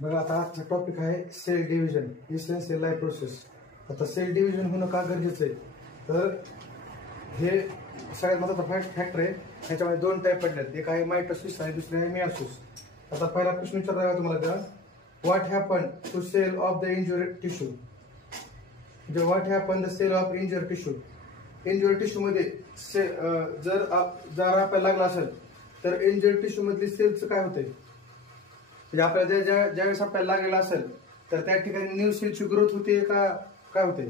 बघा आता आजचा टॉपिक आहे cell division, essential life process. आता सेल डिव्हिजन होणं का गरजेचं आहे, तर हे सगळ्यात महत्त्वाचा फॅक्टर आहे. ह्याच्यामध्ये दोन टाईप पडलेत, एक आहे मायटोसिस आणि दुसरे आहे मियोसिस. आता पहिला प्रश्न विचारला आहे तुम्हाला त्याला, what happen to cell of the injured tissue. म्हणजे what happen the cell of injured tissue. Injured tissue मध्ये जर आपल्याला लागला असेल तर इंज्युअर्ड टिश्यू मधली सेलचं काय होतंय, म्हणजे आपल्याला ज्यावेळेस आपल्याला लागलेला असेल तर त्या ठिकाणी न्यू सेलची ग्रोथ होते का काय होते?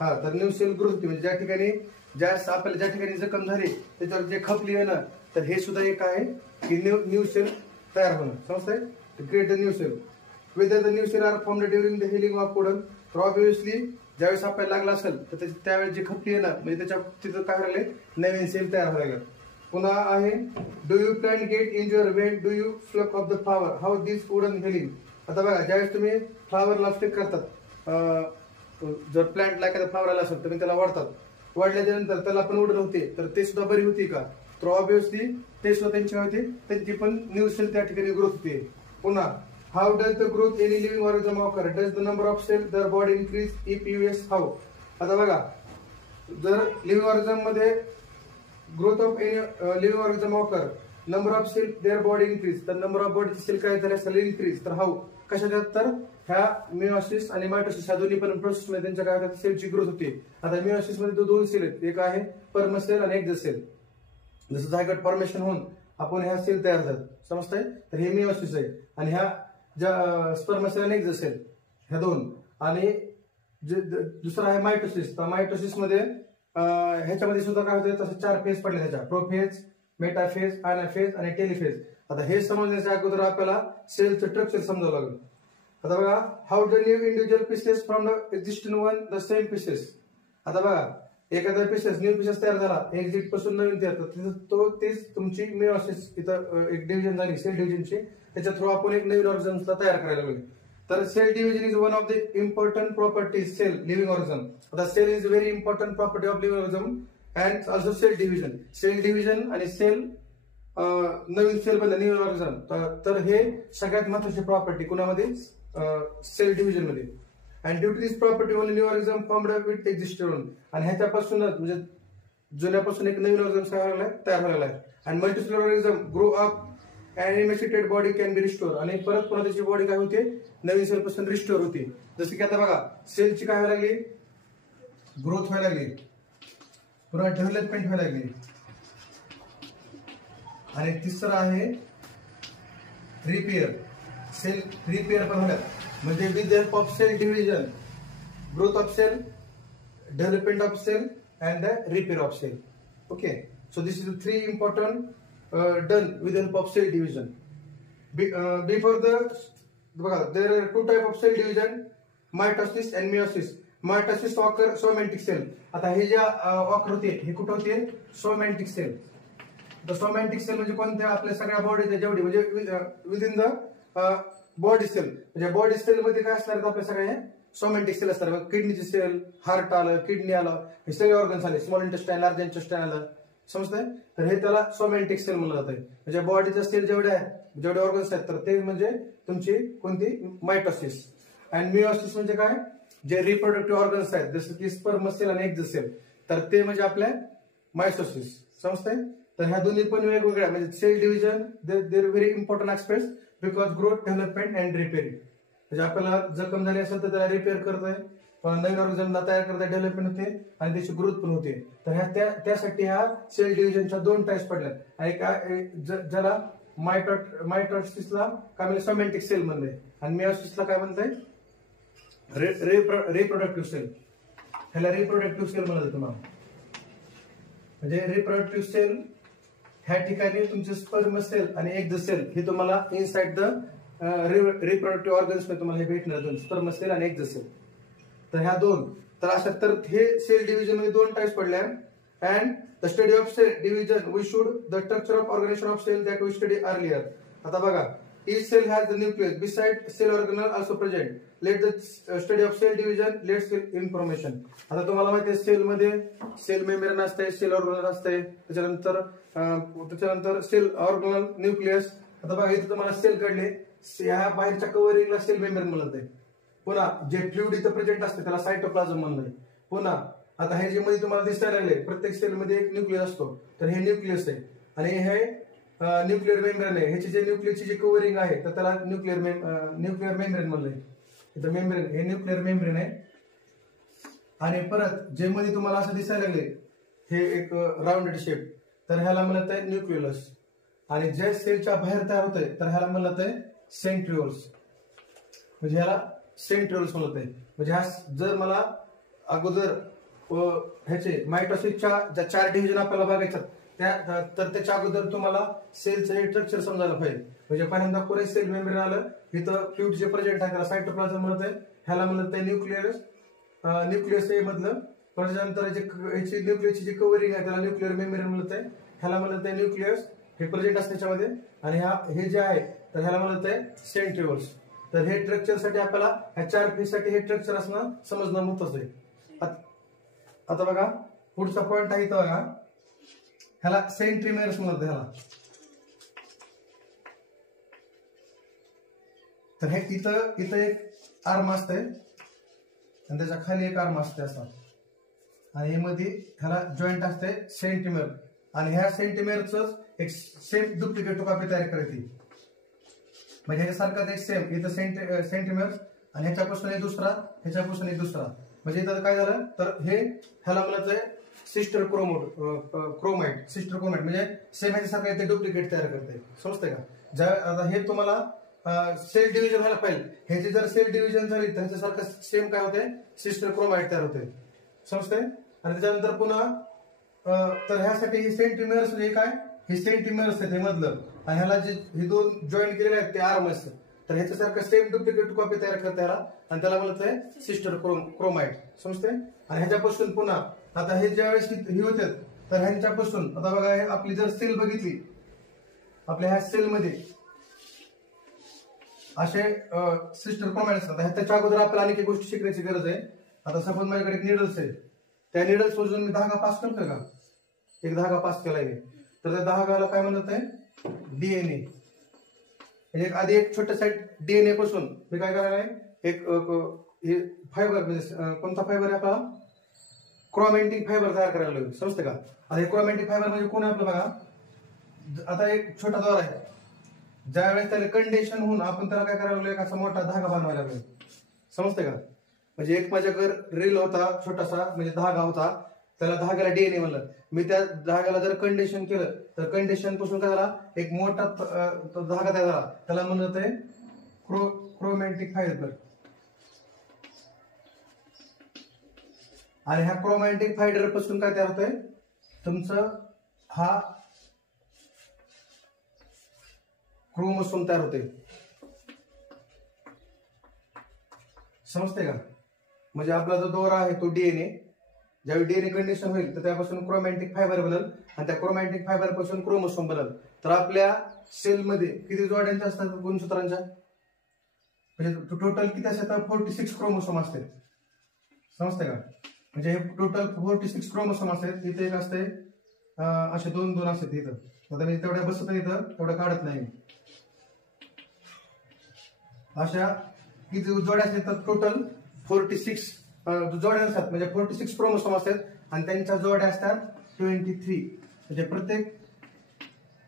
हा, तर न्यू सेल ग्रोथ होते. म्हणजे ज्या ठिकाणी आपल्याला ज्या ठिकाणी जखम झाली त्याच्यावर जे खपली आहे ना, तर हे सुद्धा एक आहे की न्यू सेल तयार होणं. समजतंय? Create the new cell. Whether the new cell are formed during the healing of wound. तर ऑब्व्हियसली ज्यावेळेस आपल्याला लागला असेल तर त्यावेळेस जी खपली आहे ना, म्हणजे त्याच्या तिथं काय झाले, नवीन सेल तयार व्हायला. पुन्हा आहे, do you plant get injure when do you pluck of the flower, how this wooden healing. आता बघा, ज्यावेळेस तुम्ही फ्लावरला फ्लिक करतात, जर प्लांटला एखाद्या फ्लावर आला असेल तर त्याला वाढतात, वाढल्याच्या नंतर त्याला पण उडण होते, तर ते सुद्धा बरी होती का? तर ऑब्व्हियसली ते सुद्धा त्यांची होते, त्यांची पण न्यू सेल त्या ठिकाणी ग्रोथ होते. पुन्हा, how does the growth any living organism occur, does the number of cell their body increase if us how. आता बघा, जर लिव्हिंग ऑर्गॅनिझम मध्ये growth of any living organism occur, number of cell there body increase, तर number of बॉडीची cell काय झाल्या असेल increase, तर हाऊ कशाच्यात, तर ह्या मियोसिस आणि मायटोसिस ह्या दोन्ही पण प्रोसेस मध्ये त्यांच्या काय होतात, सेलची ग्रोथ होते. आता मियोसिस मध्ये दोन सेल आहेत, एक आहे स्पर्म सेल आणि एक्झ सेल. जसं झायगोट फॉर्मेशन होऊन आपण ह्या सेल तयार झाल्यात, समजतंय? तर हे मियोसिस आहे. आणि ह्या ज्या स्पर्म सेल आणि एक्झ सेल ह्या दोन, आणि दुसरा आहे मायटोसिस. तर मायटोसिस मध्ये ह्याच्यामध्ये सुद्धा काय होते, तसं 4 फेज पडले त्याच्या, प्रोफेज, मेटाफेज, अनाफेज आणि टेलिफेज. आता हे समजण्याच्या अगोदर आपल्याला सेलचं स्ट्रक्चर समजावं लागेल. आता बघा, how the new individual pieces from the existing one the same pieces. आता बघा, एखादा पीसेस न्यू पीसेस तयार झाला, एक्झिट पासून नवीन तयार तो तेच तुमची मियोसिस इथं एक डिव्हिजन झाली सेल डिव्हिजनची, त्याच्या थ्रू आपण एक नवीन ऑर्गॅनिझमला तयार करायला लागलो. तर cell division is one of the important properties cell living organism. आता cell is very important property of living organism and also cell division. Cell division आणि सेल नवीन सेल बनले न्यू ऑर्गॅनिझम, तर हे सगळ्यात महत्वाची प्रॉपर्टी कुणामध्ये, सेल डिव्हिजन मध्ये. And due to this property only new organism formed with existed one. आणि ह्याच्यापासूनच म्हणजे जुन्यापासून एक नवीन ऑर्गॅनिझम तयार व्हायला आहे. And multicellular organism grow up and emaciated body can be restore. आणि परत पुन्हा त्याची बॉडी काय होते, नवीन सेल पासून रिस्टोर होते. जसं की आता बघा, सेलची काय व्हायला लागली, ग्रोथ व्हायला लागली, पुन्हा डेव्हलपमेंट व्हायला लागली. आणि तिसरं आहे रिपेअर. सेल रिपेअर पण होण्यात, म्हणजे with the help of cell division, growth of cell, development of cell and the repair of cell. Okay, so this is 3 important done with the help of cell division. Before बघा, there are 2 type of cell division, mitosis and meiosis. Mitosis occur somatic cell. आता हे ज्या occur होते हे कुठं होते, somatic sale. तर somatic sale म्हणजे कोणत्या, आपल्या सगळ्या बॉडीच्या जेवढी म्हणजे विदिन द बॉडी सेल, म्हणजे बॉडी सेल मध्ये काय असणार, आपल्या सगळ्या सोमॅटिक सेल असतात. किडनीची सेल, हार्ट आलं, किडनी आलं, हे सगळे ऑर्गन्स आले, स्मॉल इंटेस्टाईन, लार्ज इंटेस्टाईन आलं, समजतंय? तर हे त्याला सोमॅटिक सेल म्हणलं जातं. म्हणजे बॉडीच्या सेल जेवढे ऑर्गन्स आहेत, तर ते म्हणजे तुमची कोणती, मायटोसिस. अँड मियोसिस म्हणजे काय, जे रिप्रोडक्टिव्ह ऑर्गन्स आहेत, जसं की स्पर्म सेल आणि एक्झ सेल, तर ते म्हणजे आपल्या मायटोसिस. समजतंय? तर ह्या दोन्ही पण वेगवेगळ्या, म्हणजे cell division they're very important aspects because growth, development and repairing. म्हणजे आपल्याला जखम झाली असेल तर त्याला रिपेअर करतोय, नवीन ऑर्गॅनिझमला तयार करता, डेव्हलपमेंट होते आणि त्याची ग्रोथ पण होते. तर त्यासाठी ह्या सेल डिव्हिजनच्या 2 टाईप्स पडल्यात. आणि ज्याला मायटोसिसला काय म्हणजे सोमॅटिक सेल म्हणलंय, आणि मियोसिसला काय म्हणताय, रिप्रोडक्टिव्ह सेल. ह्याला रिप्रोडक्टिव्ह सेल म्हणलं तुम्हाला. म्हणजे रिप्रोडक्टिव्ह सेल ह्या ठिकाणी तुमचे स्पर्म सेल आणि एक्झ सेल हे तुम्हाला इनसाइड द रिप्रोडक्टिव्ह ऑर्गन्स मध्ये तुम्हाला हे भेटणार, स्पर्म सेल आणि एक्झ सेल. तर ह्या 2, तर अशा, तर हे सेल डिव्हिजन मध्ये 2 टाइप्स पडल्या. And the study of cell division we should the structure of organisation of cell that we study earlier. आता बघा, each cell has the nucleus beside cell organelle also present. Let the study of cell division, let's get information. आता तुम्हाला माहिती आहे, sale मध्ये sale membrane असते, sale ऑर्गनल असते, त्याच्यानंतर सेल ऑर्गनल न्यूक्लियस आता बघा इथं तुम्हाला सेल काढले, ह्या बाहेरच्या कव्हरिंगला सेल मेम्ब्रेन म्हणत. पुन्हा जे फ्लुइड इथं प्रेझेंट असते त्याला सायटोप्लाझम म्हणलंय. पुन्हा आता हे जे मध्ये तुम्हाला दिसायला लागले, प्रत्येक सेलमध्ये एक न्यूक्लियस असतो, तर हे न्यूक्लियस आहे आणि हे न्यूक्लिअर मेम्ब्रेन आहे. ह्याची जे न्यूक्लियसची जी कव्हरिंग आहे तर त्याला न्यूक्लिअर मेम्ब्रेन म्हणलंय. इथं मेम्ब्रेन हे न्यूक्लिअर मेम्ब्रेन आहे. आणि परत जे मध्ये तुम्हाला असं दिसायला लागले हे एक राऊंडेड शेप, तर ह्याला म्हणत आहे न्यूक्लियस. आणि जे सेलच्या बाहेर तयार होतंय तर ह्याला म्हणत आहे सेंट्रिओल्स, म्हणजे ह्याला सेंट्रिओल्स म्हणत आहे. म्हणजे हा जर मला अगोदर ह्याचे मायटोसिसच्या ज्या 4 डिव्हिजन आपल्याला बघायच्यात तर त्याच्या अगोदर तुम्हाला सेलचं हे स्ट्रक्चर समजायला पाहिजे. म्हणजे पहिल्यांदा कोरे सेल मेम्ब्रेन आलं, इथं फ्लुइड जे प्रेझेंट आहे त्याला सायटोप्लाझम म्हणत आहे, ह्याला म्हणत आहे न्यूक्लियस हे मधलं. त्याच्यानंतर जे ह्याची न्यूक्लियसची जी कव्हरिंग आहे त्याला न्यूक्लिअर मेम्ब्रेन म्हणत आहे, ह्याला म्हणत आहे न्यूक्लियस हे प्रेझेंट असते त्याच्यामध्ये. आणि हे जे आहे तर ह्याला म्हणत आहे सेंट्रिओल्स. तर हे स्ट्रक्चरसाठी आपल्याला ह्या 4 फेजसाठी हे स्ट्रक्चर असणं समजणं महत्वाचं आहे. आता बघा पुढचा पॉइंट आहे इथं बघा, ह्याला सेंट्रिमेअर्स म्हणतात ह्याला. तर हे इथं एक आर्म असते आणि त्याच्या खाली एक आर्म असते असा, आणि हे मध्ये ह्याला जॉईंट असते सेंट्रिमेअर. आणि ह्या सेंट्रिमेअरच एक सेम डुप्लिकेट कॉपी तयार करायची. म्हणजे ह्याच्यासारखाच एक सेम इथं सेंट्रिमेअर्स आणि ह्याच्यापासून एक दुसरा, ह्याच्यापासून एक दुसरा. म्हणजे इथं काय झालं तर ह्याला म्हणत आहे सिस्टर क्रोमाइट. सिस्टर क्रोमाइट म्हणजे सेम ह्याच्यासारखं ते डुप्लिकेट तयार करते. समजते का? आता हे तुम्हाला सेल डिव्हिजन व्हायला पाहिजे. ह्याची जर सेल डिव्हिजन झाली तर ह्याच्यासारखं सेम काय होते सिस्टर क्रोमाइट तयार होते. समजते? आणि त्याच्यानंतर पुन्हा तर ह्यासाठी हे सेंट्रिमेअर्स म्हणजे काय, हे सेंट्रिमेअर्स आहे हे मधलं, आणि ह्याला जे हे 2 जॉईन केलेले आहेत ते आर्म असतात. तर ह्याच्यासारखं सेम डुप्लिकेट कॉपी तयार करते ह्याला, आणि त्याला म्हणत आहे सिस्टर क्रोमाइट. समजते? आणि ह्याच्यापासून पुन्हा आता हे ज्यावेळेस हे होते तर ह्यांच्यापासून आता बघा हे आपली जर सेल बघितली, आपल्या ह्या सेलमध्ये असे सिस्टर क्रोमाइट असतात. त्याच्या अगोदर आपल्याला आणखी गोष्टी शिकण्याची गरज आहे. आता सपोज माझ्याकडे एक निडल्स आहे, त्या निडल्स पासून मी धागा पास करतोय का, एक धागा पास केलाय मी, तर त्या धागाला काय म्हणत आहे डीएनए. म्हणजे आधी एक छोट्या साईड डीएनए पासून मी काय करायला आहे एक फायबर, म्हणजे कोणता फायबर आहे आपला क्रोमॅटिक फायबर तयार करायला लागलो. समजते का? आता हे क्रोमॅटिक फायबर म्हणजे कोण आहे आपलं बघा, आता एक छोटा दोरा आहे, ज्यावेळेस त्याला कंडेन्शन होऊन आपण त्याला काय करायला लागलो एक असा मोठा धागा बांधवायला लागलो. समजते का? म्हणजे एक माझ्याकडे रील होता छोटासा, म्हणजे धागा होता, त्याला धाग्याला डीएनए म्हणलं. मी त्या धाग्याला जर कंडेन्शन केलं तर कंडेन्शन पासून काय झाला एक मोठा धागा तयार झाला, त्याला म्हणत आहे क्रोमॅटिक फायबर. आणि ह्या क्रोमॅटिक फायबर पासून काय तयार होतंय तुमचं हा क्रोमोसोम तयार होते. समजते का? म्हणजे आपला जो दोरा आहे तो डीएनए, ज्यावेळी डीएनए कंडिशन होईल तर त्यापासून क्रोमॅटिक फायबर बनल, आणि त्या क्रोमॅटिक फायबर पासून क्रोमोसोम बनल. तर आपल्या सेलमध्ये किती जोड्यांच्या असतात गुणसूत्रांच्या, म्हणजे टोटल किती असतात 46 क्रोमोसोम असते. समजते का? म्हणजे हे टोटल 46 क्रोमोसोम असतात. तिथे एक असते असे 2-2 असतात इथं. आता मी तेवढ्या बसत नाही इथं, तेवढं काढत नाही. अशा किती जोड्या असतात टोटल 46 जोड्या असतात, म्हणजे 46 क्रोमोसोम असतात, आणि त्यांच्या जोड्या असतात 23. म्हणजे प्रत्येक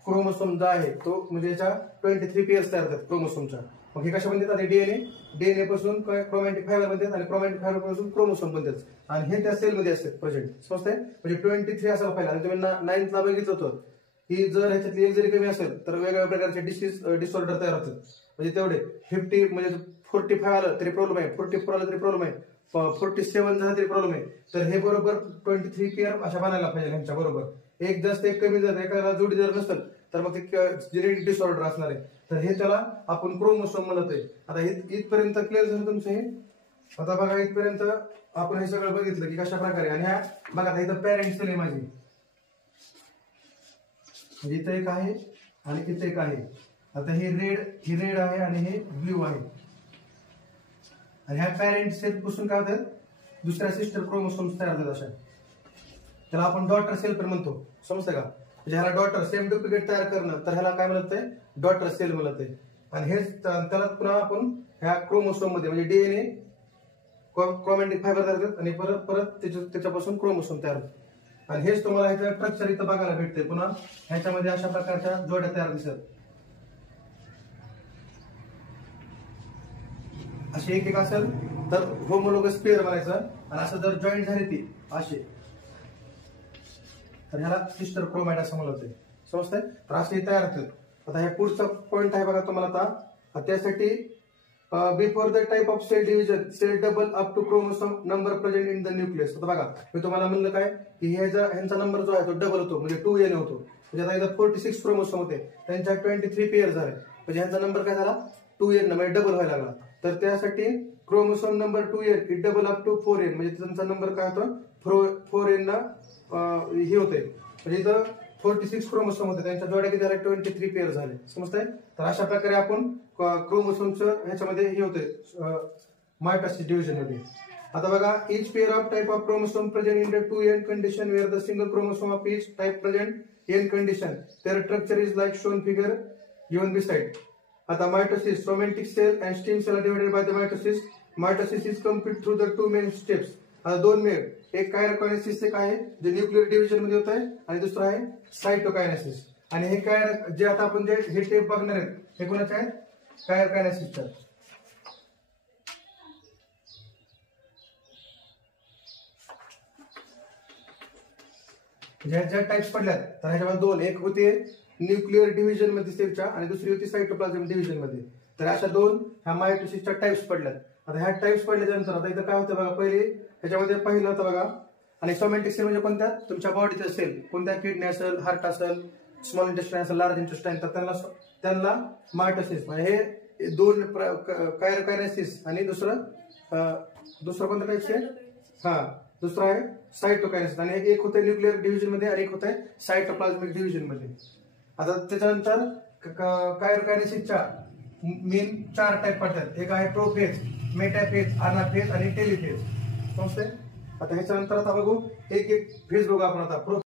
क्रोमोसोम जो आहे तो म्हणजे याच्या 23 पेअर्स तयार होतात क्रोमोसोमच्या. मग हे कशा बनतात डीएनए पासून क्रोमॅटिक फायबर बनतात, आणि क्रोमॅटिक फायबर पासून क्रोमोसोम बनतात, आणि हे त्या सेलमध्ये असतात प्रेझेंट. समजते? म्हणजे 23 असायला पाहिजे. आणि तुम्ही 9th बघितलं होतं की जर ह्याच्यातली एक जरी कमी असेल तर वेगवेगळ्या प्रकारचे डिसऑर्डर तयार होतात. म्हणजे तेवढे 50 म्हणजे 45 आलं तरी प्रॉब्लेम आहे, 44 आलं तरी प्रॉब्लेम आहे, 47 झालं तरी प्रॉब्लेम आहे. तर हे बरोबर 23 पेअर अशा बनायला पाहिजे ह्यांच्या बरोबर. एक जास्त एक कमी जर एखाद्याला जोडी जर नसेल तर मग ते जेनेटिक डिसऑर्डर असणार आहे. तर हे त्याला आपण क्रोमोसोम म्हणत आहे. आता इथपर्यंत क्लिअर झालं तुमचं हे. आता बघा इथपर्यंत आपण हे सगळं बघितलं की कशा प्रकारे. आणि ह्या बघा इथं पॅरेंट सेल आहे माझी, म्हणजे इथं एक आहे आणि इथं एक आहे. आता हे रेड आहे आणि हे ब्ल्यू आहे. आणि ह्या पॅरेंट सेल पासून काय होतात दुसऱ्या सिस्टर क्रोमोसोम्स तयार होतात अशा, त्याला आपण डॉटर सेल पण म्हणतो. समजतं का? म्हणजे ह्याला डॉटर सेम डुप्लिकेट तयार करणं, तर ह्याला काय म्हणत आहे, डॉटर सेल म्हणत आहे. आणि हेच त्याला पुन्हा आपण ह्या क्रोमोसोम मध्ये म्हणजे डीएनए क्रोमॅटिक फायबर तयार करतात आणि परत परत त्याच्यापासून क्रोमोसोम तयार होतात. आणि हेच तुम्हाला ह्याचं स्ट्रक्चर इथं बघायला भेटते. पुन्हा ह्याच्यामध्ये अशा प्रकारच्या जोड्या तयार दिसतात. अशी एक असेल तर होमोलोगस पेअर म्हणायचं, आणि असं जर जॉईंट झाली ती असे तर ह्याला सिस्टर क्रोमॅट असं म्हणत आहे. समजतंय? तर असे तयार होतात. आता हे पुढचा पॉईंट आहे बघा तुम्हाला आता, त्यासाठी before the type of cell division cell double up to chromosome number present in the nucleus. आता बघा मी तुम्हाला म्हणलं काय की ह्यांचा नंबर जो आहे तो डबल होतो, म्हणजे 2n होतो. म्हणजे आता इथं 46 क्रोमोसोम होते, त्यांच्या 23 पेअर झाले, म्हणजे ह्यांचा नंबर काय झाला 2n, म्हणजे डबल व्हायला लागला. तर त्यासाठी chromosome number 2n it double up to 4n, म्हणजे त्यांचा नंबर काय होतो 4n ला हे होते. म्हणजे इथं 46 क्रोमोसोम होते, त्यांच्या जोड्या किती झाल्या 23 पेअर झाले. समजतंय? तर अशा प्रकारे आपण क्रोमोसोमचं ह्याच्यामध्ये हे होते मायोसिस डिव्हिजन मध्ये. आता बघा each pair of type of chromosome present in the 2n condition where the single chromosome of each type present n condition. Their structure is like shown figure given beside. आता mitosis, somatic cell and stem cell are divided by the mitosis. Mitosis is complete through the two main steps. आता दोन main, एक कायरोकायनेसिस एक आहे जे nuclear division मध्ये होत आहे, आणि दुसरं आहे सायटोकायनेसिस. आणि हे काय जे आता आपण जे हे टेप बघणार आहेत हे कोणाचे आहेत, कायरोकायनेसिसचे. ज्या टाइप्स पडल्यात तर ह्याच्यामध्ये दोन, एक होते न्यूक्लियर डिव्हिजन मध्ये सेलच्या आणि दुसरी होती सायटोप्लाझम डिव्हिजन मध्ये. तर अशा दोन ह्या मायोसिसच्या टाइप्स पडल्यात. आता ह्या टाइप्स पडल्यानंतर आता इथं काय होतं बघा, पहिले ह्याच्यामध्ये पहिलं होतं बघा. आणि सोमॅटिक सेल म्हणजे कोणत्या, तुमच्या बॉडीच्या सेल, कोणत्या किडनी असेल, हार्ट असेल, स्मॉल इंटेस्टाईन असेल, लार्ज इंटेस्टाईन, तर त्यांना मायोसिस. म्हणजे हे दोन कायरोकायनेसिस आणि दुसरं कोणतं टाइप्स आहे, दुसरं आहे सायटोकायनेसिस. आणि एक होतं न्यूक्लियर डिव्हिजन मध्ये आणि एक होतं सायटोप्लाझमिक डिव्हिजन मध्ये. आता त्याच्यानंतर कायरोकायनेसिसच्या मेन 4 टाइप पडतात. एक आहे प्रोफेज, मेटाफेज, अनाफेज आणि टेलिफेज. समजते? आता ह्याच्यानंतर आता बघू एक एक फेज बघू आपण. आता